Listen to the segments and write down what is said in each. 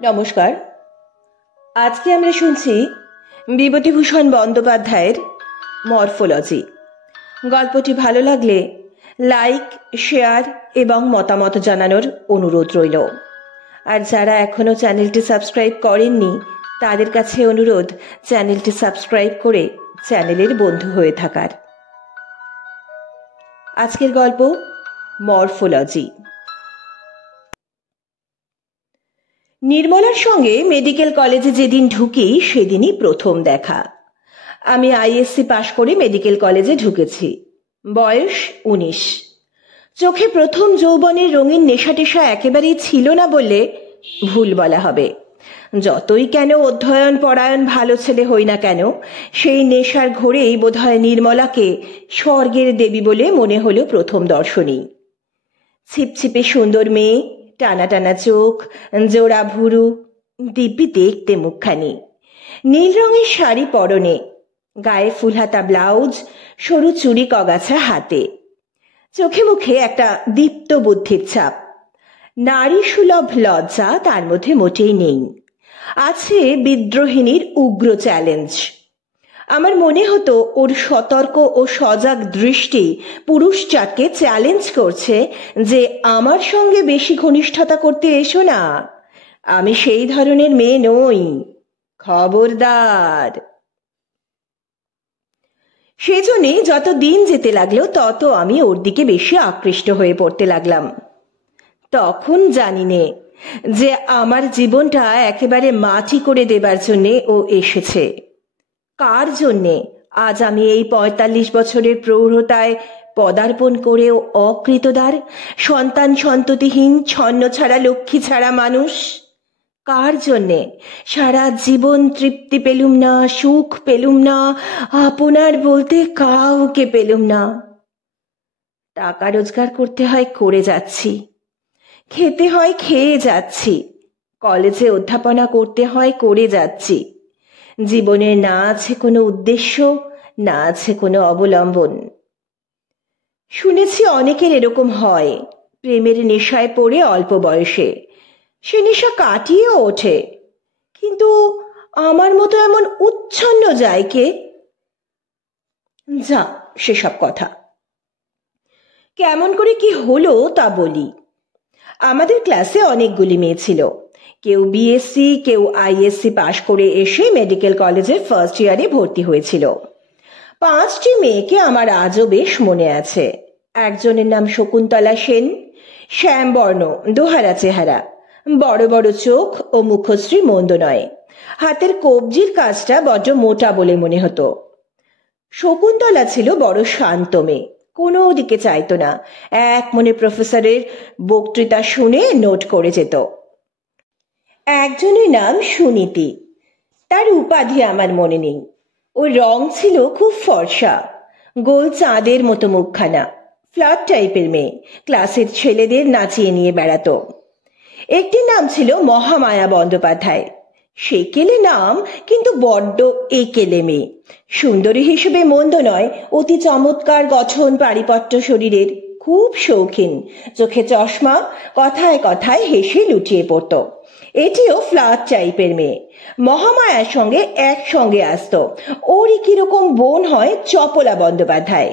নমস্কার। আজকে আমরা শুনছি বিভূতিভূষণ বন্দ্যোপাধ্যায়ের মরফোলজি। গল্পটি ভালো লাগলে লাইক, শেয়ার এবং মতামত জানানোর অনুরোধ রইল। আর যারা এখনো চ্যানেলটি সাবস্ক্রাইব করেননি তাদের কাছে অনুরোধ চ্যানেলটি সাবস্ক্রাইব করে চ্যানেলের বন্ধু হয়ে থাকার। আজকের গল্প মরফোলজি। নির্মলার সঙ্গে মেডিকেল কলেজে যেদিন ঢুকি সেদিনই প্রথম দেখা। আমি আইএসসি পাশ করে মেডিকেল কলেজে ঢুকেছি। বয়স 19। চোখে প্রথম যৌবনের রঙিন নেশাটেশা একেবারেই ছিল না বললে ভুল বলা হবে। যতই কেন অধ্যয়ন পরায়ণ ভালো ছেলে হই না কেন, সেই নেশার ঘোরেই বোধহয় নির্মলাকে স্বর্গের দেবী বলে মনে হলো প্রথম দর্শনেই। ছিপছিপে সুন্দর মেয়ে, টানা টানা চোখ, জোড়া ভুরু, দিব্যি দেখতে মুখখানি। নীল রঙের শাড়ি পরনে, গায়ে ফুলহাতা ব্লাউজ, সরু চুড়ি কগাছা হাতে, চোখে মুখে একটা দীপ্ত বুদ্ধির ছাপ। নারী সুলভ লজ্জা তার মধ্যে মোটেই নেই। আছে বিদ্রোহিণীর উগ্র চ্যালেঞ্জ। আমার মনে হতো ওর সতর্ক ও সজাগ দৃষ্টি পুরুষ জাতকে চ্যালেঞ্জ করছে যে আমার সঙ্গে বেশি ঘনিষ্ঠতা করতে এসো না, আমি সেই ধরনের মেয়ে নই, খবরদার। সেই জন্যে যত দিন যেতে লাগলো তত আমি ওর দিকে বেশি আকৃষ্ট হয়ে পড়তে লাগলাম। তখন জানি নে যে আমার জীবনটা একেবারে মাটি করে দেবার জন্যে ও এসেছে। কার জন্যে আজ আমি এই 45 বছরের প্রৌঢ়তায় পদার্পণ করেও অকৃতদার, সন্তান সন্ততিহীন, ছন্ন ছাড়া লক্ষ্মী ছাড়া মানুষ? কার জন্যে সারা জীবন তৃপ্তি পেলুম না, সুখ পেলুম না, আপনার বলতে কাউকে পেলুম না? টাকা রোজগার করতে হয় করে যাচ্ছি, খেতে হয় খেয়ে যাচ্ছি, কলেজে অধ্যাপনা করতে হয় করে যাচ্ছি। জীবনের না আছে কোনো উদ্দেশ্য, না আছে কোনো অবলম্বন। শুনেছি অনেকের এরকম হয়, প্রেমের নেশায় পড়ে অল্প বয়সে সে নেশা কাটিয়েও ওঠে, কিন্তু আমার মতো এমন উচ্ছন্ন যায় কে? যা সেসব কথা। কেমন করে কি হলো তা বলি। আমাদের ক্লাসে অনেকগুলি মেয়ে ছিল। কেউ বিএসসি, কেউ আইএসসি পাশ করে এসে মেডিকেল কলেজের ফার্স্ট ইয়ারে ভর্তি হয়েছিল। 5টি মেয়েকে আমার আজও বেশ মনে আছে। একজনের নাম শকুন্তলা সেন, শ্যামবর্ণ, দোহারা চেহারা, বড় বড় চোখ ও মুখশ্রী মন্দ নয়। হাতের কবজির কাজটা বড্ড মোটা বলে মনে হতো। শকুন্তলা ছিল বড় শান্ত মেয়ে, কোনো দিকে চাইতো না, এক মনে প্রফেসরের বক্তৃতা শুনে নোট করে যেত। একজনের নাম সুনীতি, তার উপাধি আমার মনে নেই। ওর রং ছিল খুব ফর্সা, গোল চাঁদের মতো মুখখানা, ফ্ল্যাট টাইপের মেয়ে, ক্লাসের ছেলেদের নাচিয়ে নিয়ে বেড়াতো। একটির নাম ছিল মহামায়া বন্দ্যোপাধ্যায়, সেকেলে নাম কিন্তু বড্ড একেলে মেয়ে। সুন্দরী হিসেবে মন্দ নয়, অতি চমৎকার গঠন, পারিপট্ট শরীরের, খুব শৌখিন, চোখে চশমা, কথায় কথায় হেসে লুটিয়ে পড়ত। এটিও ফ্ল্যাট টাইপের মেয়ে। মহামায়ার সঙ্গে একসঙ্গে আসতো। ওরই কিরকম বোন হয় চপলা বন্দ্যোপাধ্যায়।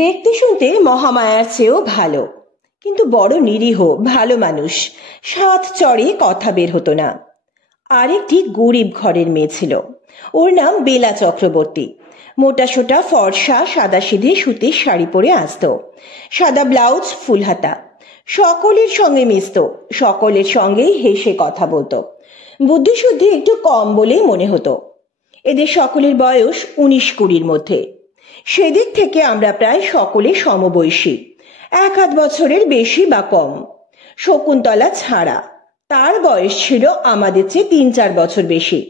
দেখতে শুনতে মহামায়ার চেয়েও ভালো, কিন্তু বড় নিরীহ, ভালো মানুষ, সাত চড়ে কথা বের হতো না। আরেকটি গরিব ঘরের মেয়ে ছিল, ওর নাম বেলা চক্রবর্তী। মোটা সোটা ফর্সা, সাদা সিধে সুতির শাড়ি পরে আসতো, সাদা ব্লাউজ, ফুলহাতা। সকলের সঙ্গে মিশত, সকলের সঙ্গেই হেসে কথা বলতো। বুদ্ধিশুদ্ধি একটু কম বলেই মনে হতো। এদের সকলের বয়স 19-20-র মধ্যে। সেদিক থেকে আমরা প্রায় সকলে সমবয়সী, 1-8 বছরের বেশি বা কম। শকুন্তলা ছাড়া, তার বয়স ছিল আমাদের চেয়ে 3-4 বছর বেশি।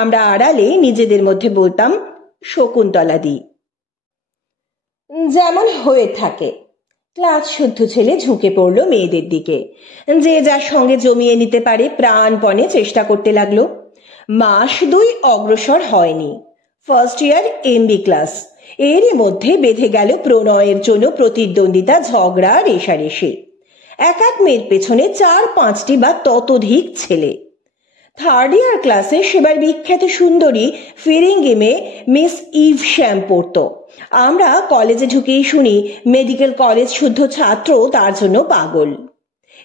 আমরা আড়ালে নিজেদের মধ্যে বলতাম শকুন্তলা দি। যেমন হয়ে থাকে। ক্লাস শুদ্ধ ছেলে ঝুঁকে পড়লো মেয়েদের দিকে, যে যার সঙ্গে জমিয়ে নিতে পারে প্রাণপণে চেষ্টা করতে লাগলো। মাস 2 অগ্রসর হয়নি। ফার্স্ট ইয়ার এমবি ক্লাস, এরই মধ্যে বেঁধে গেল প্রণয়ের জন্য প্রতিদ্বন্দ্বিতা, ঝগড়া, রেষারেষি। এক এক মেয়ের পেছনে 4-5টি বা ততোধিক ছেলে। থার্ড ইয়ার ক্লাসে সেবার বিখ্যাত সুন্দরী ফিরিঙ্গি মেয়ে মিস ইভ শ্যাম পড়তো। আমরা কলেজে ঢুকেই শুনি মেডিকেল কলেজ শুদ্ধ ছাত্র তার জন্য পাগল।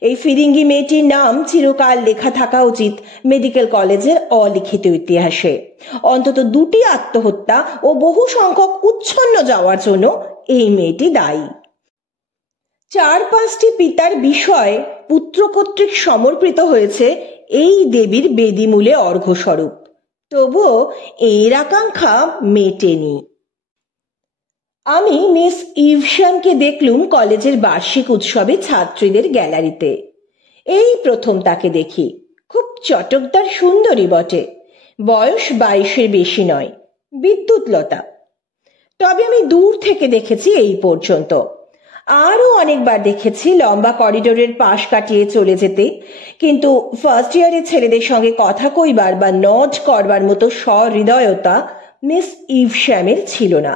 এই ফিরিঙ্গি মেয়েটির নাম চিরকাল লেখা থাকা উচিত মেডিকেল কলেজের অলিখিত ইতিহাসে। অন্তত 2টি আত্মহত্যা ও বহু সংখ্যক উচ্ছন্ন যাওয়ার জন্য এই মেয়েটি দায়ী। 4-5টি পিতার বিষয় পুত্র কর্তৃক সমর্পিত হয়েছে এই দেবীর বেদিমূলে অর্ঘ্যস্বরূপ। তবুও এর আকাঙ্ক্ষা মেটেনি। আমি মিস ইভশ্যামকে দেখলুম কলেজের বার্ষিক উৎসবে ছাত্রীদের গ্যালারিতে। এই প্রথম তাকে দেখি। খুব চটকদার সুন্দরী বটে, বয়স 22-এর বেশি নয়, বিদ্যুৎলতা। তবে আমি দূর থেকে দেখেছি এই পর্যন্ত। আরো অনেকবার দেখেছি লম্বা করিডোরের পাশ কাটিয়ে চলে যেতে, কিন্তু ফার্স্ট ইয়ারের ছেলেদের সঙ্গে কথা কইবার বা নড করবার মতো সহৃদয়তা মিস ইভশ্যামের ছিল না।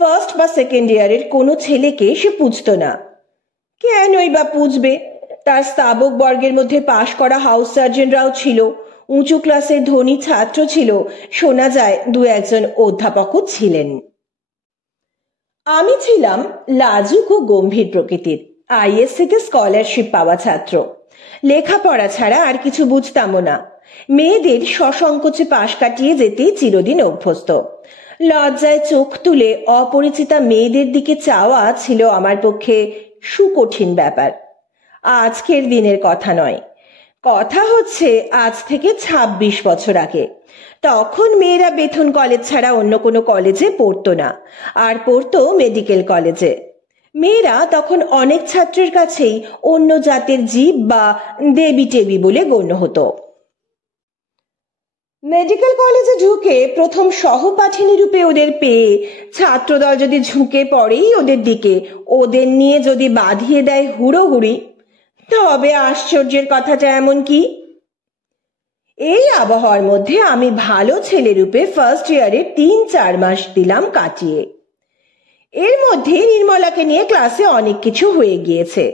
ফার্স্ট বা সেকেন্ড ইয়ারের কোনো ছেলেকে সে পুজত না। কেনই বা পুজবে? তার স্তাবক বর্গের মধ্যে পাশ করা হাউস সার্জনরাও ছিল, উঁচু ক্লাসের ধনী ছাত্র ছিল, শোনা যায় 2-1জন অধ্যাপকও ছিলেন। আমি ছিলাম লাজুক ও গম্ভীর প্রকৃতির, আইএসসিতে স্কলারশিপ পাওয়া ছাত্র। লেখাপড়া ছাড়া আর কিছু বুঝতামও না। মেয়েদের সসংকোচে পাশ কাটিয়ে যেতেই চিরদিন অভ্যস্ত। লজ্জায় চোখ তুলে অপরিচিতা মেয়েদের দিকে চাওয়া ছিল আমার পক্ষে সুকঠিন ব্যাপার। আজকের দিনের কথা নয়, কথা হচ্ছে আজ থেকে 26 বছর আগে। তখন মেয়েরা বেথুন কলেজ ছাড়া অন্য কোনো কলেজে পড়তো না, আর পড়তো মেডিকেল কলেজে। মেয়েরা তখন অনেক ছাত্রের কাছেই অন্য জাতের জীব বা দেবী টেবি বলে গণ্য হতো। মেডিকেল কলেজে ঢুকে প্রথম সহপাঠিনী রূপে ওদের পেয়ে ছাত্রদল যদি ঝুঁকে পড়েই ওদের দিকে, ওদের নিয়ে যদি বাঁধিয়ে দেয় হুড়োহুড়ি, তবে আশ্চর্যের কথাটা এমন কি? এই আবহাওয়ার মধ্যে আমি ভালো ছেলে রূপে ফার্স্ট ইয়ারে 3-4 মাস দিলাম কাটিয়ে। এর মধ্যে নির্মলাকে নিয়ে ক্লাসে অনেক কিছু হয়ে গিয়েছে।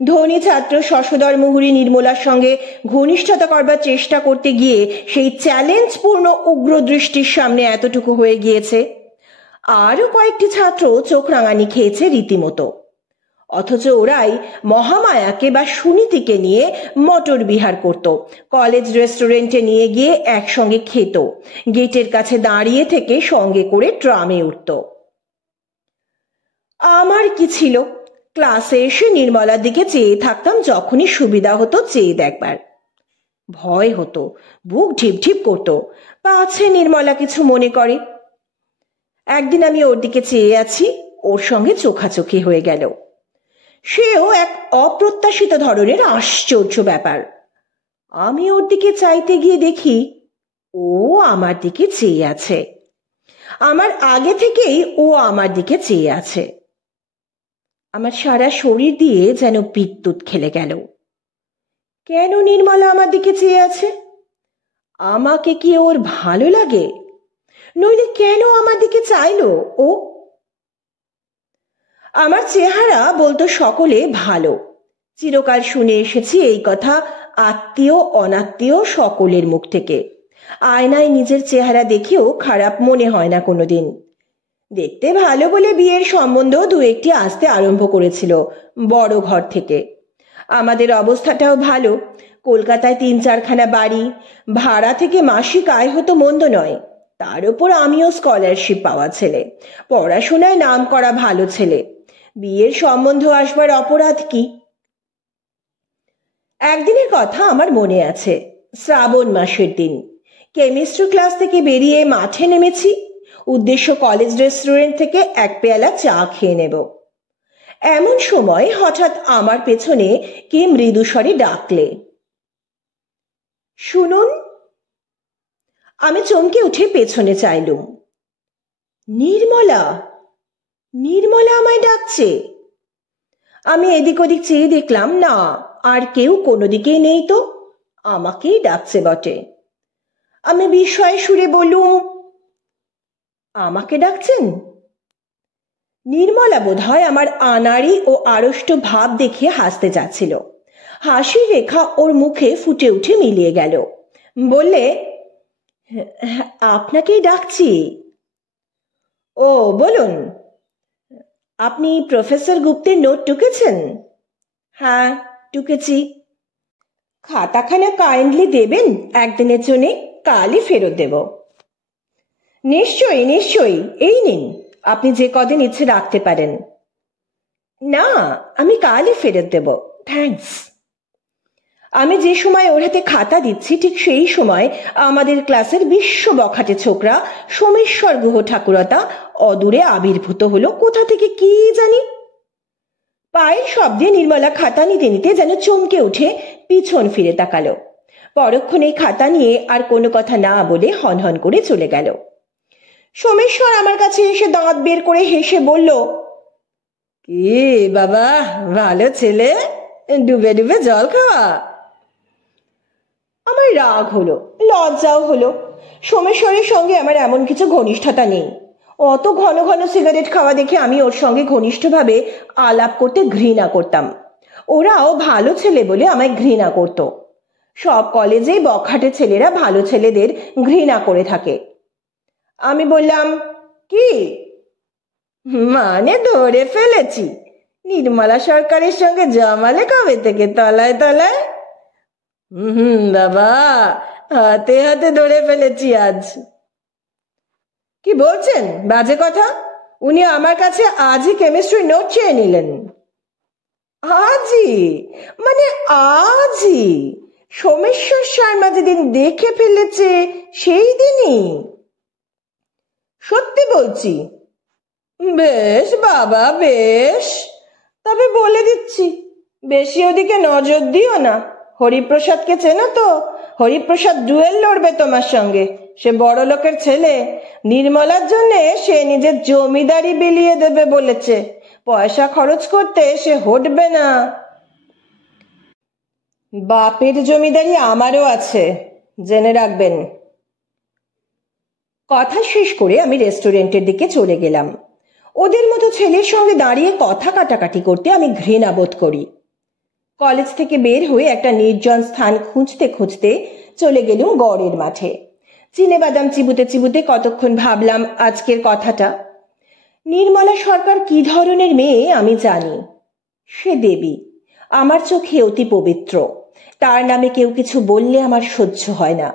ধনী ছাত্র শশধর মুহুরী নির্মলার সঙ্গে ঘনিষ্ঠতা করবার চেষ্টা করতে গিয়ে সেই চ্যালেঞ্জপূর্ণ উগ্র দৃষ্টির সামনে এতটুকু হয়ে গিয়েছে। আরো কয়েকটি ছাত্র চোখ রাঙানি খেয়েছে রীতিমতো। অথচ ওরাই মহামায়াকে বা সুনীতিকে নিয়ে মটর বিহার করত, কলেজ রেস্টুরেন্টে নিয়ে গিয়ে একসঙ্গে খেত, গেটের কাছে দাঁড়িয়ে থেকে সঙ্গে করে ট্রামে উঠত। আমার কি ছিল? ক্লাসে এসে নির্মলার দিকে চেয়ে থাকতাম যখনই সুবিধা হতো চেয়ে দেখবার। ভয় হতো, বুক ঢিপ ঢিপ করতো, পাছে নির্মলা কিছু মনে করে। একদিন আমি ওর দিকে চেয়ে আছি, ওর সঙ্গে চোখাচোখি হয়ে গেল। সেও এক অপ্রত্যাশিত ধরনের আশ্চর্য ব্যাপার। আমি ওর দিকে চাইতে গিয়ে দেখি ও আমার দিকে চেয়ে আছে। আমার আগে থেকেই ও আমার দিকে চেয়ে আছে। আমার সারা শরীর দিয়ে যেন বিদ্যুৎ খেলে গেল। কেন নির্মলা আমার দিকে চেয়ে আছে? আমাকে কি ওর ভালো লাগে? নইলে কেন আমার দিকে চাইলো ও? আমার চেহারা বলতো সকলে ভালো। চিরকাল শুনে এসেছি এই কথা আত্মীয় অনাত্মীয় সকলের মুখ থেকে। আয়নায় নিজের চেহারা দেখেও খারাপ মনে হয় না কোনোদিন। দেখতে ভালো বলে বিয়ের সম্বন্ধ 2-1টি আসতে আরম্ভ করেছিল বড় ঘর থেকে। আমাদের অবস্থাটাও ভালো। কলকাতায় 3-4খানা বাড়ি, ভাড়া থেকে মাসিক আয় হতো মন্দ নয়। তার উপর আমিও স্কলারশিপ পাওয়া ছেলে, পড়াশোনায় নাম করা ভালো ছেলে। বিয়ের সম্বন্ধ আসবার অপরাধ কি? একদিনের কথা আমার মনে আছে, শ্রাবণ মাসের দিন। কেমিস্ট্রি ক্লাস থেকে বেরিয়ে মাঠে নেমেছি, উদ্দেশ্য কলেজ রেস্টুরেন্ট থেকে এক পেয়ালা চা খেয়ে নেব। এমন সময় হঠাৎ আমার পেছনে কে মৃদু স্বরে ডাকলে, শুনুন। আমি চমকে উঠে পেছনে চাইলুম। নির্মলা! নির্মলা আমায় ডাকছে। আমি এদিক ওদিক চেয়ে দেখলাম, না, আর কেউ কোনো দিকেই নেই তো, আমাকেই ডাকছে বটে। আমি বিস্ময়ে সুরে বললুম, আমাকে ডাকছেন? নির্মলা বোধহয় আমার আনাড়ি ও আড়ষ্ট ভাব দেখে হাসতে যাচ্ছিল। হাসির রেখা ওর মুখে ফুটে উঠে মিলিয়ে গেল। বললে, আপনাকেই ডাকছি। ও বলুন। আপনি প্রফেসর গুপ্তের নোট টুকেছেন? হ্যাঁ, টুকেছি। খাতাখানা কাইন্ডলি দেবেন একদিনের জন্য, কালই ফেরত দেব। নিশ্চয়ই নিশ্চয়ই, এই নিন, আপনি যে কদিন ইচ্ছে রাখতে পারেন। না, আমি কালই ফেরত দেব, থ্যাঙ্কস। আমি যে সময় ওর হাতে খাতা দিচ্ছি ঠিক সেই সময় আমাদের ক্লাসের বিশ্ব বখাটে ছোকরা সোমেশ্বর গুহ ঠাকুরতা অদূরে আবির্ভূত হলো কোথা থেকে কি জানি। পায়ের শব্দে নির্মলা খাতা নিতে নিতে যেন চমকে উঠে পিছন ফিরে তাকালো। পরক্ষণে খাতা নিয়ে আর কোনো কথা না বলে হনহন করে চলে গেল। সোমেশ্বর আমার কাছে এসে দাঁত বের করে হেসে বলল, কি বাবা, ভালো ছেলে, ডুবে ডুবে জল খাওয়া। আমার রাগ হলো, লজ্জাও হলো। সোমেশ্বরের সঙ্গে আমার এমন কিছু ঘনিষ্ঠতা নেই। অত ঘন ঘন সিগারেট খাওয়া দেখে আমি ওর সঙ্গে ঘনিষ্ঠভাবে আলাপ করতে ঘৃণা করতাম। ওরাও ভালো ছেলে বলে আমায় ঘৃণা করত। সব কলেজেই বখাটে ছেলেরা ভালো ছেলেদের ঘৃণা করে থাকে। আমি বললাম, কি? মানে ধরে ফেলেছি, নির্মলা সরকারের সঙ্গে জমালে কবে থেকে তলায় তলায়। বাবা, হাতে হাতে ধরে ফেলেছি আজ। কি বলছেন, বাজে কথা? উনি আমার কাছে আজই কেমিস্ট্রি নোট চেয়ে নিলেন। আজই? মানে আজই? সোমেশ্বর শর্মা যেদিন দেখে ফেলেছে সেই দিনই? সত্যি বলছি। বেশ বাবা, বেশ। তবে বলে দিচ্ছি, বেশি ওদিকে নজর দিও না। হরিপ্রসাদকে চেনো তো? হরিপ্রসাদ ডুয়েল লড়বে তোমার সঙ্গে। সে বড় লোকের ছেলে। নির্মলার জন্য সে নিজের জমিদারি বিলিয়ে দেবে বলেছে। পয়সা খরচ করতে সে হটবে না। বাপের জমিদারি আমারও আছে, জেনে রাখবেন। কথা শেষ করে আমি রেস্টুরেন্টের দিকে চলে গেলাম। ওদের মতো ছেলের সঙ্গে দাঁড়িয়ে কথা কাটাকাটি করতে আমি ঘৃণা বোধ করি। কলেজ থেকে বের হয়ে একটা নির্জন স্থান খুঁজতে খুঁজতে চলে গেলুম গড়ের মাঠে। চিনেবাদাম চিবুতে চিবুতে কতক্ষণ ভাবলাম আজকের কথাটা। নির্মলা সরকার কি ধরনের মেয়ে আমি জানি। সে দেবী, আমার চোখে অতি পবিত্র। তার নামে কেউ কিছু বললে আমার সহ্য হয় না।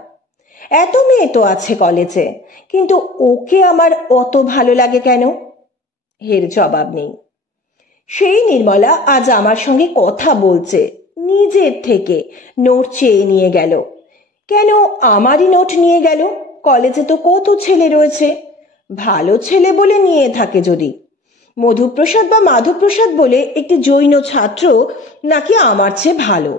এত মেয়ে তো আছে কলেজে, কিন্তু ওকে আমার অত ভালো লাগে কেন? এর জবাব নেই। সেই নির্মলা আজ আমার সঙ্গে কথা বলছে, নিজের থেকে নোট চেয়ে নিয়ে গেল। কেন আমারই নোট নিয়ে গেল? কলেজে তো কত ছেলে রয়েছে, ভালো ছেলে বলে নিয়ে থাকে যদি। মধুপ্রসাদ বা মাধবপ্রসাদ বলে একটি জৈন ছাত্র নাকি আমার চেয়ে ভালো।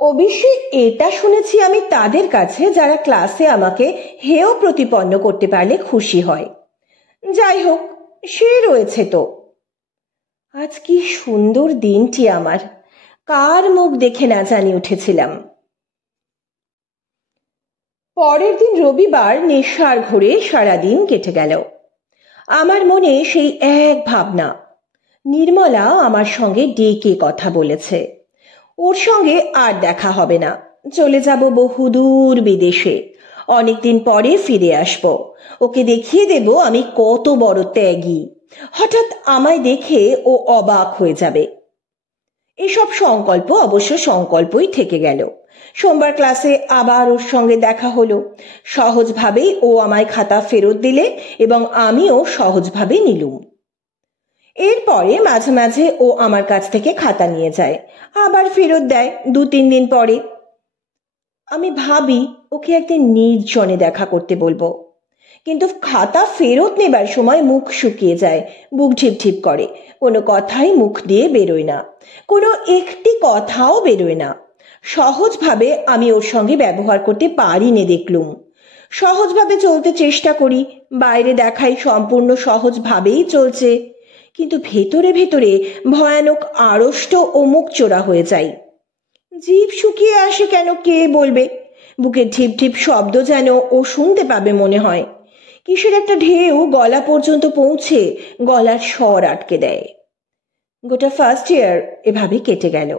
অবশ্যই এটা শুনেছি আমি তাদের কাছে যারা ক্লাসে আমাকে হেয় প্রতিপন্ন করতে পারলে খুশি হয়। যাই হোক, সে রয়েছে তো। আজ কি সুন্দর দিনটি আমার, কার মুখ দেখে না জানি উঠেছিলাম। পরের দিন রবিবার নেশার ঘোরে সারাদিন কেটে গেল। আমার মনে সেই এক ভাবনা, নির্মলা আমার সঙ্গে ডেকে কথা বলেছে। ওর সঙ্গে আর দেখা হবে না, চলে যাব বহুদূর বিদেশে। অনেকদিন পরে ফিরে আসব, ওকে দেখিয়ে দেব আমি কত বড় ত্যাগী। হঠাৎ আমায় দেখে ও অবাক হয়ে যাবে। এসব সংকল্প অবশ্য সংকল্পই থেকে গেল। সোমবার ক্লাসে আবার ওর সঙ্গে দেখা হলো। সহজভাবেই ও আমায় খাতা ফেরত দিলে এবং আমিও সহজভাবে নিলুম। এরপরে মাঝে মাঝে ও আমার কাছ থেকে খাতা নিয়ে যায়, আবার ফেরত দেয় 2-3 দিন পরে। আমি ভাবি ওকে একদিন নির্জনে দেখা করতে বলবো, কিন্তু খাতা ফেরত নেবার সময় মুখ শুকিয়ে যায়, বুক ঢিপ ঢিপ করে, কোনো কথাই মুখ দিয়ে বেরোয় না, কোনো একটি কথাও বেরোয় না। সহজভাবে আমি ওর সঙ্গে ব্যবহার করতে পারি নে দেখলুম। সহজভাবে চলতে চেষ্টা করি, বাইরে দেখাই সম্পূর্ণ সহজভাবেই চলছে, কিন্তু ভেতরে ভেতরে ভয়ানক আড়ষ্ট ও মুখ চোরা হয়ে যাই। জিভ শুকিয়ে আসে কেন কে বলবে? বুকের ঢিপ ঢিপ শব্দ যেন ও শুনতে পাবে মনে হয়, কিসের একটা ঢেউ গলা পর্যন্ত পৌঁছে গলার স্বর আটকে দেয়। গোটা ফার্স্ট ইয়ার এভাবে কেটে গেল।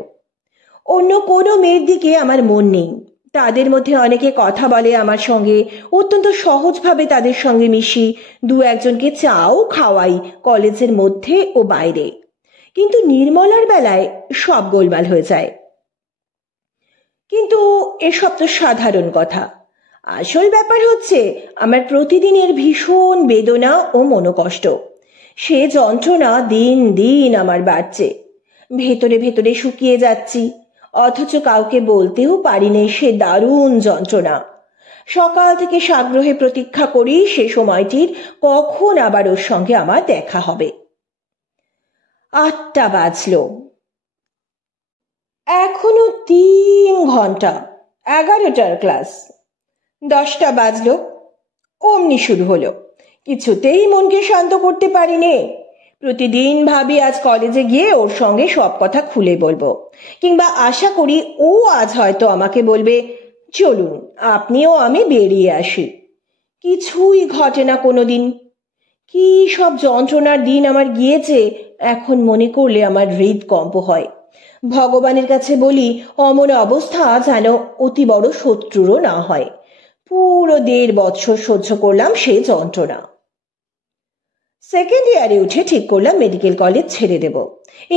অন্য কোনো মেয়ের দিকে আমার মন নেই। তাদের মধ্যে অনেকে কথা বলে আমার সঙ্গে, অত্যন্ত সহজভাবে তাদের সঙ্গে মিশি, দু একজনকে চাও খাওয়াই কলেজের মধ্যে ও বাইরে। কিন্তু নির্মলার বেলায় সব গোলমাল হয়ে যায়। কিন্তু এসব তো সাধারণ কথা। আসল ব্যাপার হচ্ছে আমার প্রতিদিনের ভীষণ বেদনা ও মনোকষ্ট। সে যন্ত্রণা দিন দিন আমার বাড়ছে। ভেতরে ভেতরে শুকিয়ে যাচ্ছি, অথচ কাউকে বলতেও পারি না সে দারুণ যন্ত্রণা। সকাল থেকে সাগ্রহে প্রতীক্ষা করি সে সময়টির কখন আবার ওর সঙ্গে আমার দেখা হবে। 8টা বাজলো। এখনো 3 ঘন্টা, 11টার ক্লাস। 10টা বাজলো, অমনি শুরু হলো। কিছুতেই মনকে শান্ত করতে পারিনি। প্রতিদিন ভাবি আজ কলেজে গিয়ে ওর সঙ্গে সব কথা খুলে বলবো, কিংবা আশা করি ও আজ হয়তো আমাকে বলবে, চলুন আপনিও আমি বেরিয়ে আসি। কিছুই ঘটে না কোনোদিন। কি সব যন্ত্রণার দিন আমার গিয়েছে, এখন মনে করলে আমার হৃদকম্প হয়। ভগবানের কাছে বলি অমন অবস্থা যেন অতি বড় শত্রুরও না হয়। পুরো 1.5 বছর সহ্য করলাম সেই যন্ত্রণা। সেকেন্ড ইয়ারে উঠে ঠিক করলাম মেডিকেল কলেজ ছেড়ে দেব।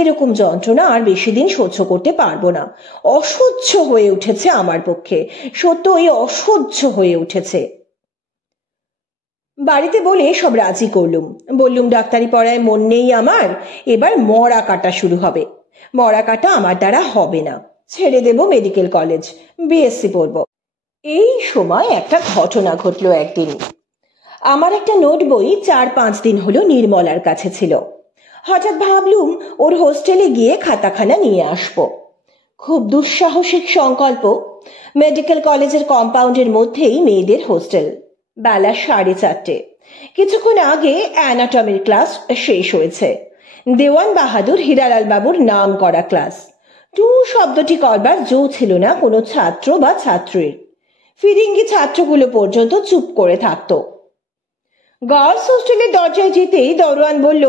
এরকম যন্ত্রণা আর বেশি দিন সহ্য করতে পারবো না। অসহ্য হয়ে উঠেছে আমার পক্ষে, সত্যই অসহ্য হয়ে উঠেছে। বাড়িতে বলে সব রাজি করলুম। বললুম ডাক্তারি পড়ায় মন নেই আমার, এবার মরা কাটা শুরু হবে। মরা কাটা আমার দ্বারা হবে না, ছেড়ে দেব মেডিকেল কলেজ, বিএসসি পড়ব। এই সময় একটা ঘটনা ঘটলো একদিন। আমার একটা নোট বই 4-5 দিন হলো নির্মলার কাছে ছিল। হঠাৎ ভাবলুম ওর হোস্টেলে গিয়ে খাতাখানা নিয়ে আসব। খুব দুঃসাহসিক সংকল্প। মেডিকেল কলেজের কম্পাউন্ডের মধ্যেই মেয়েদের হোস্টেল। বেলা 4:30। কিছুক্ষণ আগে অ্যানাটমির ক্লাস শেষ হয়েছে। দেওয়ান বাহাদুর হীরালাল বাবুর নাম করা ক্লাস। টু শব্দটি করবার জো ছিল না কোনো ছাত্র বা ছাত্রীর। ফিরিঙ্গি ছাত্রগুলো পর্যন্ত চুপ করে থাকতো। গার্লস হোস্টেলের দরজায় যেতেই দরোয়ান বলল,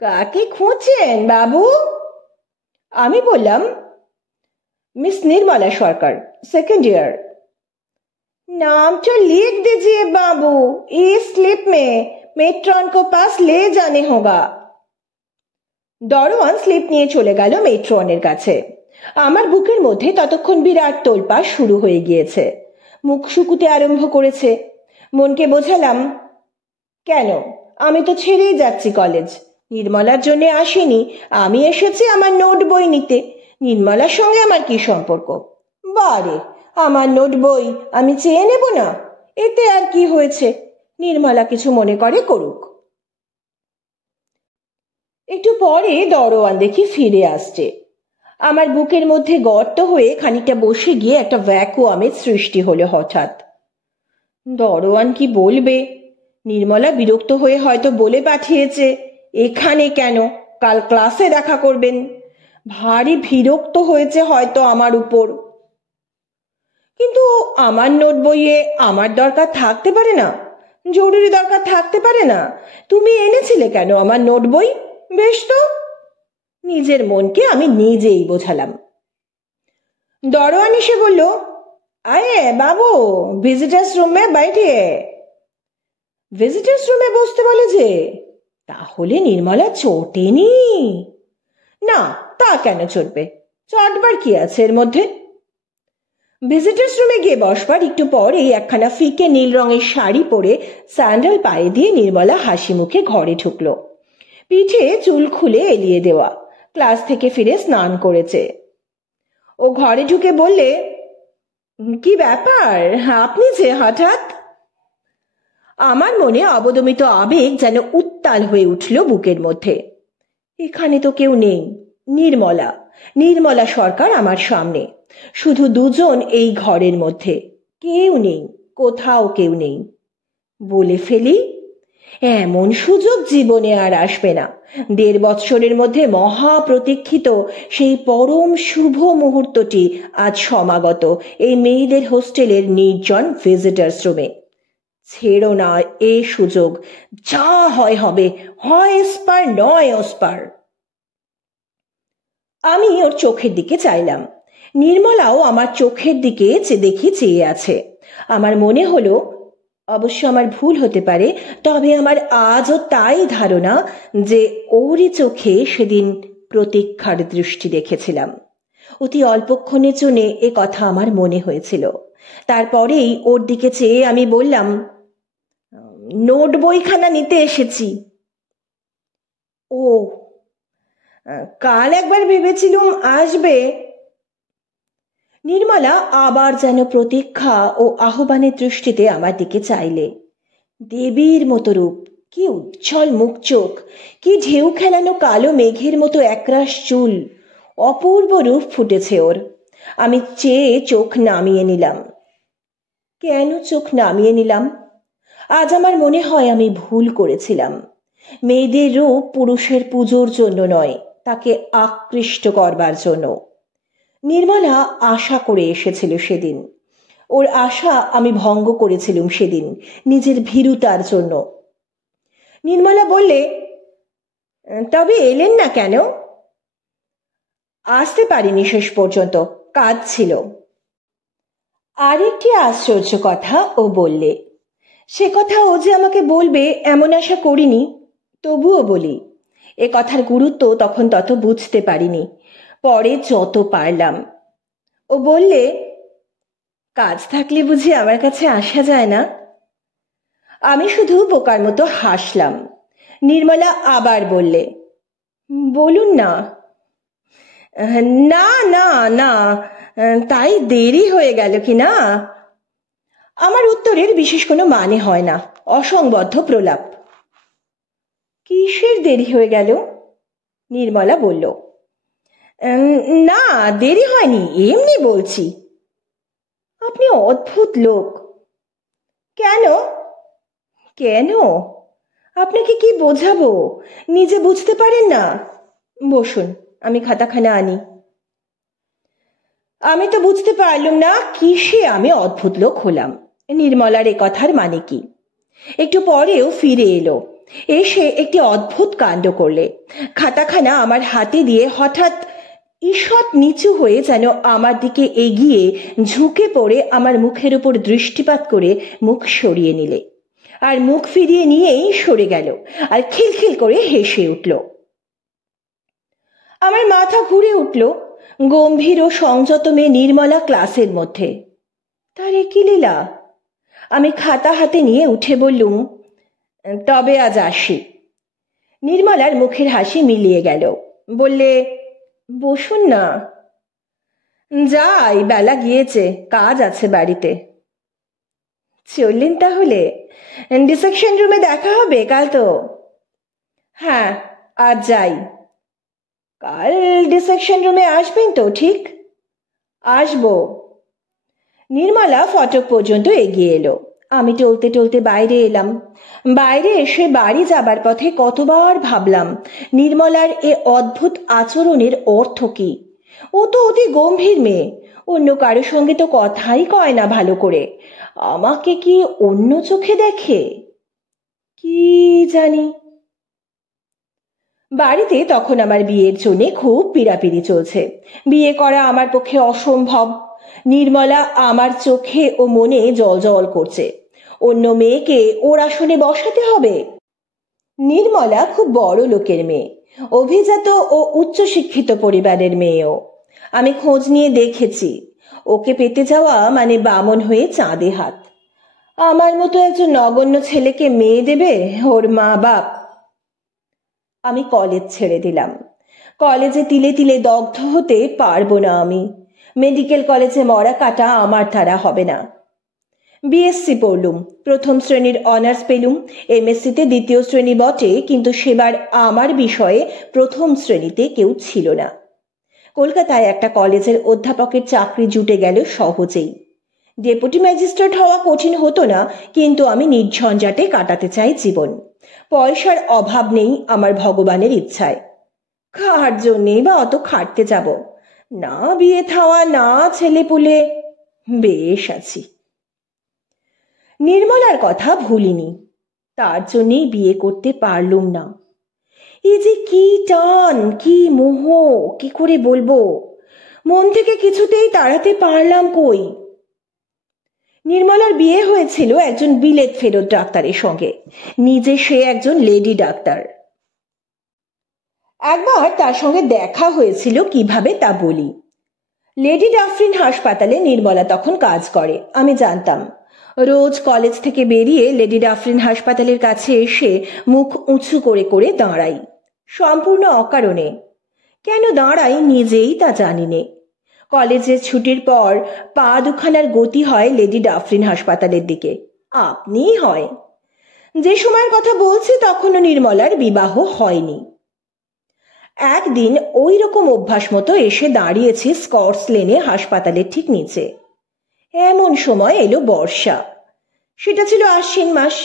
কাকে খুঁজছেন বাবু? আমি বললাম, मिस निर्मला सरकार, सेकेंड ईयर। नामটা लिख दीजिए बाबू, इस स्लिप में मेट्रॉन को पास ले जाने होगा। দরোয়ান স্লিপ নিয়ে চলে গেল মেট্রনের কাছে। আমার বুকের মধ্যে ততক্ষণ বিরাট তোলপাড় শুরু হয়ে গিয়েছে। মুখ শুকুতে আরম্ভ করেছে। মনকে বোঝালাম, কেন, আমি তো ছেড়েই যাচ্ছি কলেজ। নির্মলার জন্য আসিনি, আমি এসেছি আমার নোট বই নিতে। নির্মলার সঙ্গে আমার কি সম্পর্ক? বারে, আমার নোট বই আমি চেয়ে নেব না, এতে আর কি হয়েছে? নির্মলা কিছু মনে করে করুক। একটু পরে দরোয়ান দেখি ফিরে আসছে। আমার বুকের মধ্যে গর্ত হয়ে খানিকটা বসে গিয়ে একটা ভ্যাকুয়ামের সৃষ্টি হলো হঠাৎ। দরোয়ান কি বলবে? নির্মলা বিরক্ত হয়ে হয়তো বলে পাঠিয়েছে, এখানে কেন, কাল ক্লাসে দেখা করবেন। ভারী বিরক্ত হয়েছে হয়তো আমার উপর। কিন্তু আমার নোট বইয়ে আমার দরকার থাকতে পারে না? জরুরি দরকার থাকতে পারে না? তুমি এনেছিলে কেন আমার নোট বই? বেশ তো। নিজের মনকে আমি নিজেই বোঝালাম। দরোয়ান এসে বলল, আয়ে বাবু, ভিজিটার্স রুমে বাইঠিয়ে। ভিজিটার্স রুমে বসতে বলে যে? তাহলে নির্মলা চটেনি? না, তা কেন চটবে? চটবার কি আছে এর মধ্যে? ভিজিটার্স রুমে গিয়ে বসবার একটু পরেই একখানা ফিকে নীল রঙের শাড়ি পরে স্যান্ডেল পায়ে দিয়ে নির্মলা হাসি মুখে ঘরে ঢুকলো। পিঠে চুল খুলে এলিয়ে দেওয়া, ক্লাস থেকে ফিরে স্নান করেছে। ও ঘরে ঢুকে বললে, কি ব্যাপার, আপনি যে হঠাৎ? আমার মনে অবদমিত আবেগ যেন উত্তাল হয়ে উঠল বুকের মধ্যে। এখানে তো কেউ নেই। নির্মলা, নির্মলা সরকার আমার সামনে। শুধু দুজন এই ঘরের মধ্যে, কেউ নেই, কোথাও কেউ নেই। বলে ফেলি, এমন সুযোগ জীবনে আর আসবে না। 1.5 বছরের মধ্যে মহা প্রতীক্ষিত সেই পরম শুভ মুহূর্তটি আজ সমাগত এই মেয়েদের হোস্টেলের নির্জন ভিজিটার্স রুমে। ছেড়ো না এ সুযোগ, যা হয় হবে, হয় এসপার নয় ওসপার। আমি ওর চোখের দিকে চাইলাম। নির্মলাও আমার চোখের দিকে দেখে চেয়ে আছে। আমার মনে হলো, অবশ্য আমার ভুল হতে পারে, তবে আমার আজও তাই ধারণা যে ওরই চোখে সেদিন প্রতীক্ষার দৃষ্টি দেখেছিলাম। অতি অল্পক্ষণের জন্য এ কথা আমার মনে হয়েছিল। তারপরেই ওর দিকে চেয়ে আমি বললাম, নোট বইখানা নিতে এসেছি। ও, কাল একবার ভেবেছিলুম আসবে। নির্মলা আবার যেন প্রতীক্ষা ও আহ্বানের দৃষ্টিতে আমার দিকে চাইলে। দেবীর মতো রূপ, কি উজ্জ্বল মুখ চোখ, কি ঢেউ খেলানো কালো মেঘের মতো একরাশ চুল, অপূর্ব রূপ ফুটেছে ওর। আমি চেয়ে চোখ নামিয়ে নিলাম। কেন চোখ নামিয়ে নিলাম? আজ আমার মনে হয় আমি ভুল করেছিলাম। মেয়েদের রূপ পুরুষের পুজোর জন্য নয়, তাকে আকৃষ্ট করবার জন্য। নির্মলা আশা করে এসেছিল সেদিন। ওর আশা আমি ভঙ্গ করেছিলুম সেদিন নিজের ভীরুতার জন্য। নির্মলা বললে, তবে এলেন না কেন? আসতে পারিনি শেষ পর্যন্ত, কাজ ছিল। আরেকটি আশ্চর্য কথা ও বললে। সে কথা ও যে আমাকে বলবে এমন আশা করিনি, তবুও বলি। এ কথার গুরুত্ব তখন তত বুঝতে পারিনি, পরে যত পারলাম। ও বললে, কাজ থাকলে বুঝি আমার কাছে আসা যায় না? আমি শুধু বোকার মতো হাসলাম। নির্মলা আবার বললে, বলুন না। না না না, তাই দেরি হয়ে গেল কি না? আমার উত্তরের বিশেষ কোনো মানে হয় না, অসংবদ্ধ প্রলাপ। কিসের দেরি হয়ে গেল? নির্মলা বলল, না দেরি হয়নি, এমনি বলছি। আপনি অদ্ভুত লোক। কেন? কেন আপনাকে কি বোঝাবো, নিজে বুঝতে পারেন না? বসুন, আমি খাতাখানা আনি। আমি তো বুঝতে পারলুম না কিসে আমি অদ্ভুত লোক হলাম। নির্মলার এ কথার মানে কি? একটু পরেও ফিরে এলো, এসে একটি অদ্ভুত কাণ্ড করলে। খাতাখানা আমার হাতে দিয়ে হঠাৎ ঈষৎ নিচু হয়ে যেন আমার দিকে এগিয়ে ঝুঁকে পড়ে আমার মুখের উপর দৃষ্টিপাত করে মুখ সরিয়ে নিলে, আর মুখ ফিরিয়ে নিয়েই সরে গেল, আর খিলখিল করে হেসে উঠল। আমার মাথা ঘুরে উঠল। গম্ভীর ও সংযত মেয়ে নির্মলা ক্লাসের মধ্যে, তার একই লীলা। আমি খাতা হাতে নিয়ে উঠে বললুম, তবে আজ আসি। নির্মলার মুখের হাসি মিলিয়ে গেল। বললে, বসুন না। যাই, বেলা গিয়েছে, কাজ আছে বাড়িতে। চললেন তাহলে? ডিসেকশন রুমে দেখা হবে কাল তো? হ্যাঁ, আজ যাই। কাল ডিসেকশন রুমে আসবেন তো? ঠিক আসবো। নির্মলা ফটক পর্যন্ত এগিয়ে এলো। আমি টলতে টলতে বাইরে এলাম। বাইরে এসে বাড়ি যাবার পথে কতবার ভাবলাম নির্মলার এ অদ্ভুত আচরণের অর্থ কি। ও তো অতি গম্ভীর মেয়ে, অন্য কারো সঙ্গে তো কথাই কয় না ভালো করে। আমাকে কি অন্য চোখে দেখে? কি জানি। বাড়িতে তখন আমার বিয়ের জন্য খুব পীড়াপিড়ি চলছে। বিয়ে করা আমার পক্ষে অসম্ভব। নির্মলা আমার চোখে ও মনে জল জল করছে। অন্য মেয়েকে ওর আসনে বসাতে হবে। নির্মলা খুব বড় লোকের মেয়ে, অভিজাত ও উচ্চশিক্ষিত পরিবারের মেয়েও। আমি খোঁজ নিয়ে দেখেছি, ওকে পেতে যাওয়া মানে বামন হয়ে চাঁদে হাত। আমার মতো একজন নগণ্য ছেলেকে মেয়ে দেবে ওর মা বাপ? আমি কলেজ ছেড়ে দিলাম। কলেজে তিলে তিলে দগ্ধ হতে পারবো না আমি। মেডিকেল কলেজে মরা কাটা আমার দ্বারা হবে না। বিএসসি পড়লুম, প্রথম শ্রেণীর অনার্স পেলুম। এমএসসিতে দ্বিতীয় শ্রেণী বটে, কিন্তু সেবার আমার বিষয়ে প্রথম শ্রেণীতে কেউ ছিল না। কলকাতায় একটা কলেজের অধ্যাপকের চাকরি জুটে গেল সহজেই। ডেপুটি ম্যাজিস্ট্রেট হওয়া কঠিন হতো না, কিন্তু আমি নির্ঝঞ্ঝাটে কাটাতে চাই জীবন। পয়সার অভাব নেই আমার ভগবানের ইচ্ছায়। কার জন্যেই বা অত খাটতে যাব? না বিয়ে থাওয়া, না ছেলে পুলে, বেশ আছি। নির্মলার কথা ভুলিনি, তার জন্যই বিয়ে করতে পারলুম না। এই যে কি টান, কি মোহ, কি করে বলবো, মন থেকে কিছুতেই তাড়াতে পারলাম কই। নির্মলার বিয়ে হয়েছিল একজন বিলেত ফেরত ডাক্তারের সঙ্গে, নিজে সে একজন লেডি ডাক্তার। একবার তার সঙ্গে দেখা হয়েছিল কিভাবে তা বলি। লেডি ডাফরিন হাসপাতালে নির্মলা তখন কাজ করে, আমি জানতাম। রোজ কলেজ থেকে বেরিয়ে লেডি ডাফরিন হাসপাতালের কাছে এসে মুখ উঁচু করে করে দাঁড়াই, সম্পূর্ণ অকারণে। কেন দাঁড়াই নিজেই তা জানি নে। কলেজের ছুটির পর পা দুখানার গতি হয় লেডি ডাফরিন হাসপাতালের দিকে, আপনিই হয়। যে সময়ের কথা বলছি তখনও নির্মলার বিবাহ হয়নি। একদিন ওই রকম অভ্যাস মতো এসে দাঁড়িয়েছি স্কটস লেনে হাসপাতালের ঠিক নিচে। এমন সময় এলো বর্ষা, সেটা ছিল আশ্বিন মাস।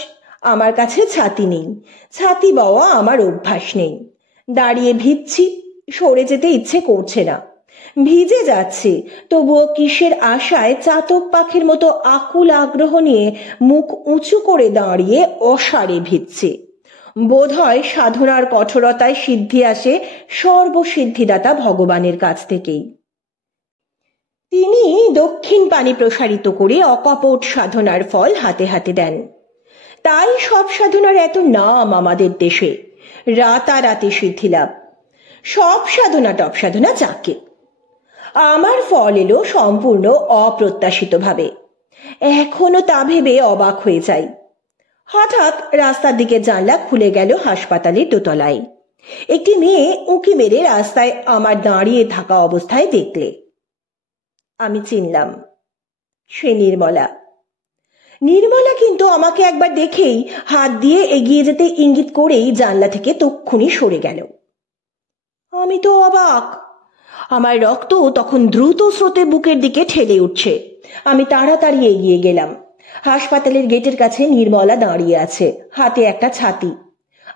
আমার কাছে ছাতি নেই, ছাতি বওয়া আমার অভ্যাস নেই। দাঁড়িয়ে ভিজছি, সরে যেতে ইচ্ছে করছে না। ভিজে যাচ্ছে, তবুও কিসের আশায় চাতক পাখির মতো আকুল আগ্রহ নিয়ে মুখ উঁচু করে দাঁড়িয়ে অসারে ভিজছে। বোধ হয় সাধনার কঠোরতায় সিদ্ধি আসে সর্বসিদ্ধিদাতা ভগবানের কাছ থেকেই। তিনি দক্ষিণ পানি প্রসারিত করে অকপট সাধনার ফল হাতে হাতে দেন। তাই সব সাধনার এত নাম আমাদের দেশে, রাতারাতি সিদ্ধি লাভ। সব সাধনা টপ সাধনা যাকে। আমার ফল এলো সম্পূর্ণ অপ্রত্যাশিত ভাবে। এখনো তা ভেবে অবাক হয়ে যাই। হঠাৎ রাস্তার দিকে জানলা খুলে গেল হাসপাতালের দোতলায়। একটি মেয়ে উঁকি মেরে রাস্তায় আমার দাঁড়িয়ে থাকা অবস্থায় দেখলে। আমি চিনলাম, সে নির্মলা। নির্মলা কিন্তু আমাকে একবার দেখেই হাত দিয়ে এগিয়ে যেতে ইঙ্গিত করেই জানলা থেকে তক্ষুনি সরে গেল। আমি তো অবাক। আমার রক্ত তখন দ্রুত স্রোতে বুকের দিকে ঠেলে উঠছে। আমি তাড়াতাড়ি এগিয়ে গেলাম। হাসপাতালের গেটের কাছে নির্মলা দাঁড়িয়ে আছে, হাতে একটা ছাতি।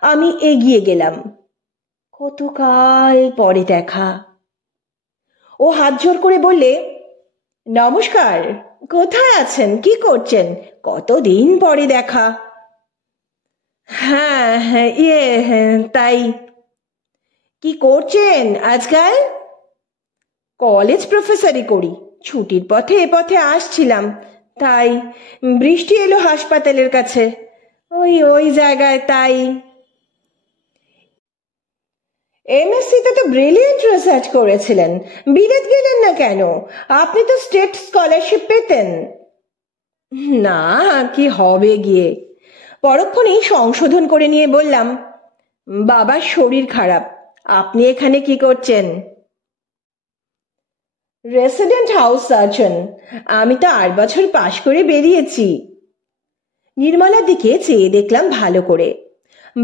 আমি এগিয়ে গেলাম। কতকাল পরে দেখা। ও হাত জোর করে বললে, নমস্কার, কোথায় আছেন, কি করছেন, কতদিন পরে দেখা। হ্যাঁ হ্যাঁ তাই। কি করছেন আজকাল? কলেজ প্রফেসরই করি, ছুটির পথে এ পথে আসছিলাম, তাই বৃষ্টি এলো হাসপাতালের কাছে, ওই জায়গায়, তাই। এমএসসিতে তো ব্রিলিয়েন্ট রিসার্চ করেছিলেন, বিলেত গেলেন না কেন? আপনি তো স্টেট স্কলারশিপ পেতেন। না, কি হবে গিয়ে। পরক্ষণেই সংশোধন করে নিয়ে বললাম, বাবার শরীর খারাপ, আপনি এখানে কি করছেন? রেসিডেন্ট হাউস সার্জন, আমি তো 8 বছর পাশ করে বেরিয়েছি। নির্মলার দিকে চেয়ে দেখলাম ভালো করে।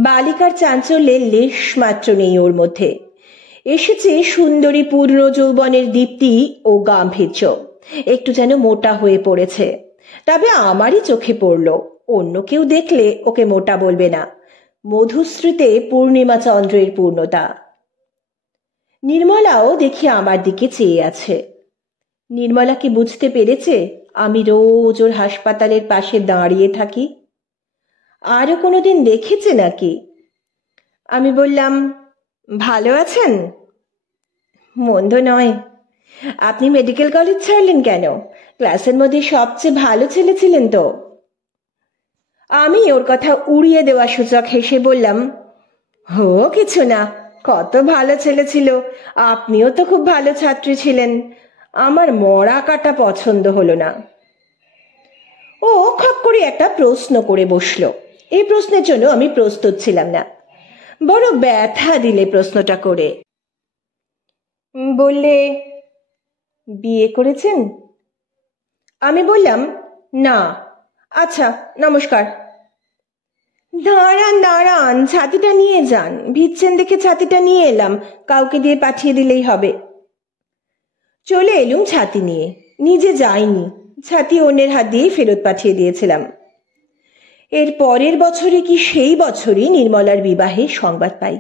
বালিকার চাঞ্চল্যের লেশ মাত্র নেই ওর মধ্যে। এসেছে সুন্দরী পূর্ণ যৌবনের দীপ্তি ও গাম্ভীর্য। একটু যেন মোটা হয়ে পড়েছে, তবে আমারই চোখে পড়ল। অন্য কেউ দেখলে ওকে মোটা বলবে না। মধুশ্রীতে পূর্ণিমা চন্দ্রের পূর্ণতা। নির্মলাও দেখি আমার দিকে চেয়ে আছে। নির্মলা কি বুঝতে পেরেছে আমি রোজ ওর হাসপাতালের পাশে দাঁড়িয়ে থাকি? আরো কোনোদিন দেখেছে নাকি? আমি বললাম, ভালো আছেন? মন্দ নয়। আপনি মেডিকেল কলেজ ছাড়লেন কেন? ক্লাসের মধ্যে সবচেয়ে ভালো ছেলে ছিলেন তো। আমি ওর কথা উড়িয়ে দেওয়া সূচক হেসে বললাম, হো কিছু না, কত ভালো ছেলে ছিল। আপনিও তো খুব ভালো ছাত্রী ছিলেন। আমার মরা কাটা পছন্দ হলো না। ও খপ করে একটা প্রশ্ন করে বসলো। এই প্রশ্নের জন্য আমি প্রস্তুত ছিলাম না। বড় ব্যথা দিলে প্রশ্নটা করে। বললে, বিয়ে করেছেন? আমি বললাম, না। আচ্ছা, নমস্কার। দাঁড়ান দাঁড়ান, ছাতিটা নিয়ে যান। ভিজছেন দেখে ছাতিটা নিয়ে এলাম, কাউকে দিয়ে পাঠিয়ে দিলেই হবে। চলে এলুম ছাতি নিয়ে। নিজে যাইনি, ছাতি অন্যের হাত দিয়ে ফেরত পাঠিয়ে দিয়েছিলাম। এর পরের বছরে কি সেই বছরই নির্মলার বিবাহের সংবাদ পাই।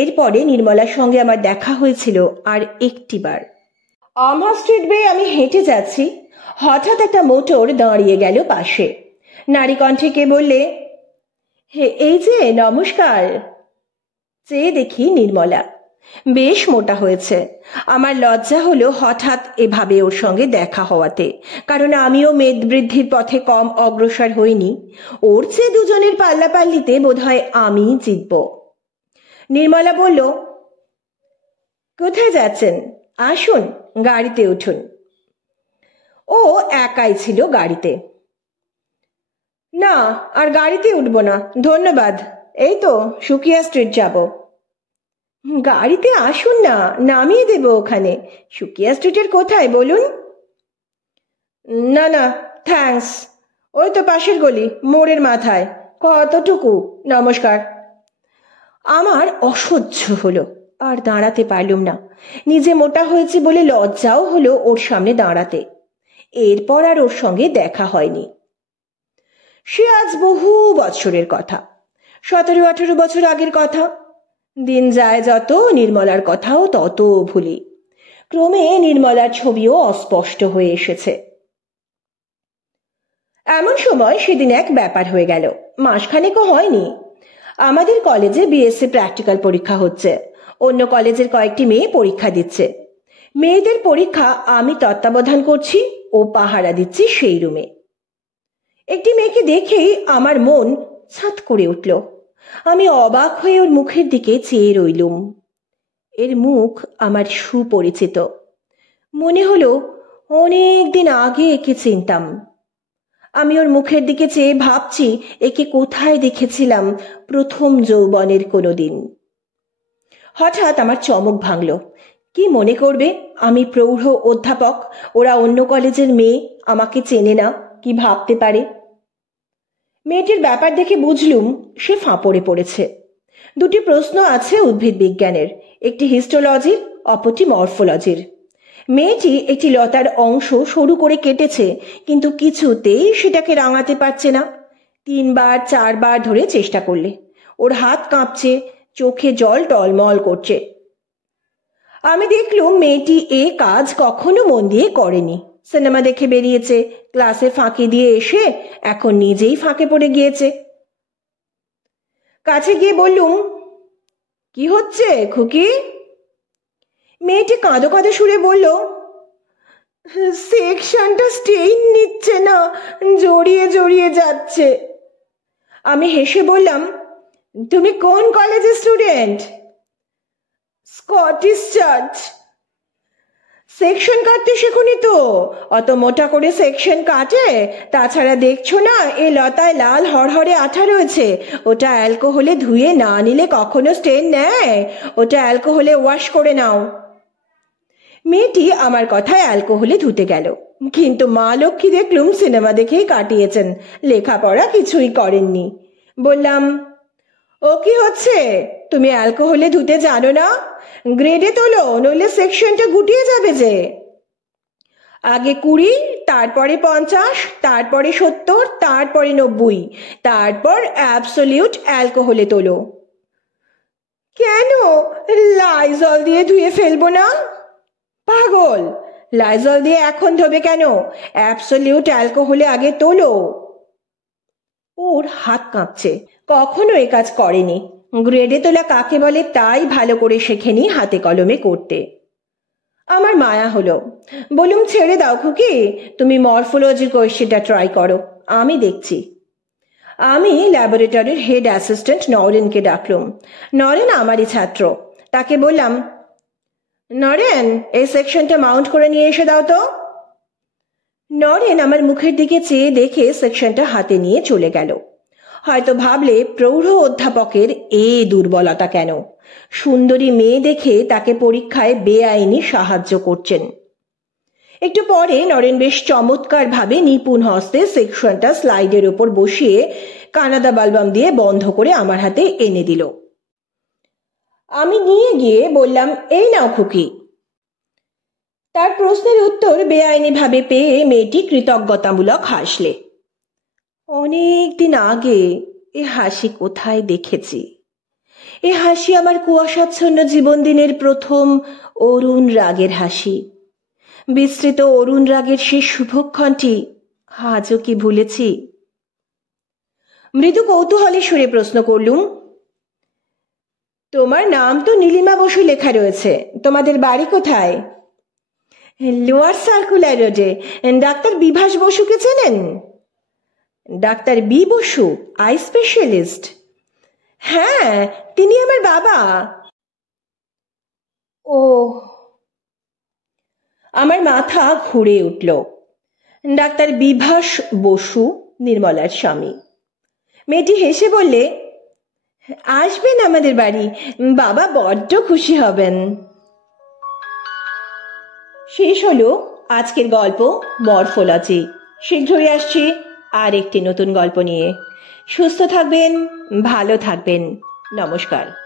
এরপরে নির্মলার সঙ্গে আমার দেখা হয়েছিল আর একটিবার। আমহা স্ট্রিট বেয়ে আমি হেঁটে যাচ্ছি, হঠাৎ একটা মোটর দাঁড়িয়ে গেল পাশে। নারী কণ্ঠে কে বললে, এই যে নমস্কার। চেয়ে দেখি নির্মলা। বেশ মোটা হয়েছে। আমার লজ্জা হলো হঠাৎ এভাবে ওর সঙ্গে দেখা হওয়াতে, কারণ আমিও মেদ বৃদ্ধির পথে কম অগ্রসর হইনি। ওর চেয়ে দুজনের পাল্লাপাল্লিতে বোধহয় আমি জিতব। নির্মলা বলল, কোথায় যাচ্ছেন? আসুন, গাড়িতে উঠুন। ও একাই ছিল গাড়িতে। না, আর গাড়িতে উঠব না, ধন্যবাদ। এই তো সুকিয়া স্ট্রিট যাব। গাড়িতে আসুন না, নামিয়ে দেব ওখানে। সুকিয়া স্ট্রিটের কোথায় বলুন? না না, থ্যাঙ্কস। ওই তো পাশের গলি, মোড়ের মাথায়। কতটুকু? নমস্কার। আমার অসহ্য হলো, আর দাঁড়াতে পারলুম না। নিজে মোটা হয়েছি বলে লজ্জাও হলো ওর সামনে দাঁড়াতে। এরপর আর ওর সঙ্গে দেখা হয়নি। সে আজ বহু বছরের কথা, 17-18 বছর আগের কথা। দিন যায় যত, নির্মলার কথাও তত ভুলি। ক্রমে নির্মলার ছবিও অস্পষ্ট হয়ে এসেছে। এমন সময় সেদিন এক ব্যাপার হয়ে গেল। মাসখানেকও হয়নি, আমাদের কলেজে বিএসসি প্র্যাকটিক্যাল পরীক্ষা হচ্ছে। অন্য কলেজের কয়েকটি মেয়ে পরীক্ষা দিচ্ছে। মেয়েদের পরীক্ষা আমি তত্ত্বাবধান করছি ও পাহারা দিচ্ছি সেই রুমে। একটি মেয়েকে দেখেই আমার মন ছাত করে উঠল। আমি অবাক হয়ে ওর মুখের দিকে চেয়ে রইলুম। এর মুখ আমার সুপরিচিত। মনে হলো অনেক দিন আগে একে চিনতাম। আমি ওর মুখের দিকে চেয়ে ভাবছি, একে কোথায় দেখেছিলাম প্রথম যৌবনের কোনো দিন। হঠাৎ আমার চমক ভাঙল। কি মনে করবে, আমি প্রৌঢ় অধ্যাপক, ওরা অন্য কলেজের মেয়ে, আমাকে চেনে না, কি ভাবতে পারে? মেয়েটির ব্যাপার দেখে বুঝলুম সে ফাঁপড়ে পড়েছে। দুটি প্রশ্ন আছে উদ্ভিদ বিজ্ঞানের, একটি হিস্টোলজির, অপরটি মরফোলজির। মেয়েটি একটি লতার অংশ সরু করে কেটেছে, কিন্তু কিছুতেই সেটাকে রাঙাতে পারছে না। 3-4 বার ধরে চেষ্টা করলে ওর হাত কাঁপছে, চোখে জল টলমল করছে। আমি দেখলুম মেয়েটি এ কাজ কখনো মন দিয়ে করেনি। সিনেমা দেখে বেরিয়েছে, ক্লাসে ফাঁকি দিয়ে এসে এখন নিজেই ফাঁকে পড়ে গিয়েছে। কাছে গিয়ে বললুম, কি হচ্ছে খুকি? মেয়েটি কাঁদো কাঁদো সুরে বলল, সেকশনটা স্টেইন নিচ্ছে না, জড়িয়ে জড়িয়ে যাচ্ছে। আমি হেসে বললাম, তুমি কোন কলেজের স্টুডেন্ট? Scottish church. সেকশন কাটতে শেখনি তো? অত মোটা করে সেকশন কাটে? তাছাড়া দেখছো না এ লতায় লাল হরহরে আঠা রয়েছে, ওটা অ্যালকোহলে ধুয়ে না নিলে কখনো স্টেন নেয়। ওটা অ্যালকোহলে ওয়াশ করে নাও। মেয়েটি আমার কথায় অ্যালকোহলে ধুতে গেল, কিন্তু মা লক্ষ্মী দেখলুম সিনেমা দেখেই কাটিয়েছেন, লেখাপড়া কিছুই করেননি। বললাম, ও কি হচ্ছে? তুমি অ্যালকোহলে ধুতে জানো না? গ্রেডে তোলো, নইলে সেকশনটা গুটিয়ে যাবে যে। আগে 20, তারপরে 50, তারপরে 70, তারপরে 90, তারপর অ্যাবসলিউট অ্যালকোহলে তোলো। কেন? লাইজল দিয়ে ধুয়ে ফেলবো না? পাগল, লাইজল দিয়ে এখন ধোবে কেন? অ্যাবসলিউট অ্যালকোহলে আগে তোলো। ওর হাত কাঁপছে, কখনো এ কাজ করেনি। গ্রেডে তোলা কাকে বলে তাই ভালো করে শেখেনি হাতে কলমে করতে। আমার মায়া হলো। বলুম, ছেড়ে দাও খুকি, তুমি মরফোলজি কোয়েশ্চেনটা ট্রাই করো, আমি দেখছি। আমি ল্যাবরেটরির হেড অ্যাসিস্ট্যান্ট নরেনকে ডাকলুম। নরেন আমারই ছাত্র। তাকে বললাম, নরেন, এই সেকশনটা মাউন্ট করে নিয়ে এসে দাও তো। নরেন আমার মুখের দিকে চেয়ে দেখে সেকশনটা হাতে নিয়ে চলে গেল। হয়তো ভাবলে প্রৌঢ় অধ্যাপকের এ দুর্বলতা কেন, সুন্দরী মেয়ে দেখে তাকে পরীক্ষায় বেআইনি সাহায্য করছেন। একটু পরে নরেন বেশ চমৎকার ভাবে নিপুণ হস্তে সেকশনটা স্লাইডের উপর বসিয়ে কানাডা বালবাম দিয়ে বন্ধ করে আমার হাতে এনে দিল। আমি নিয়ে গিয়ে বললাম, এই নাও খুকি। তার প্রশ্নের উত্তর বেআইনি ভাবে পেয়ে মেয়েটি কৃতজ্ঞতামূলক হাসলে। অনেক দিন আগে এ হাসি কোথায় দেখেছি। এ হাসি আমার কুয়াশাচ্ছন্ন জীবন দিনের প্রথম অরুণ রাগের হাসি। বিস্তৃত অরুণ রাগের সেই শুভক্ষণটি আজও কি ভুলেছি? মৃদু কৌতূহলী সুরে প্রশ্ন করলুম, তোমার নাম তো নীলিমা বসু লেখা রয়েছে, তোমাদের বাড়ি কোথায়? লোয়ার সার্কুলার রোডে। ডাক্তার বিভাস বসুকে চেনেন? ডাক্তার বি বসু, আই স্পেশালিস্ট? হ্যাঁ, তিনি আমার বাবা। ও। আমার মাথা ঘুরে উঠল। ডাক্তার বিভাস বসু নির্মলার স্বামী। মেয়েটি হেসে বললে, আসবেন আমাদের বাড়ি, বাবা বড্ড খুশি হবেন। শেষ হলো আজকের গল্প মরফোলজি। শীঘ্রই আসছি আর একটি নতুন গল্প নিয়ে। সুস্থ থাকবেন, ভালো থাকবেন। নমস্কার।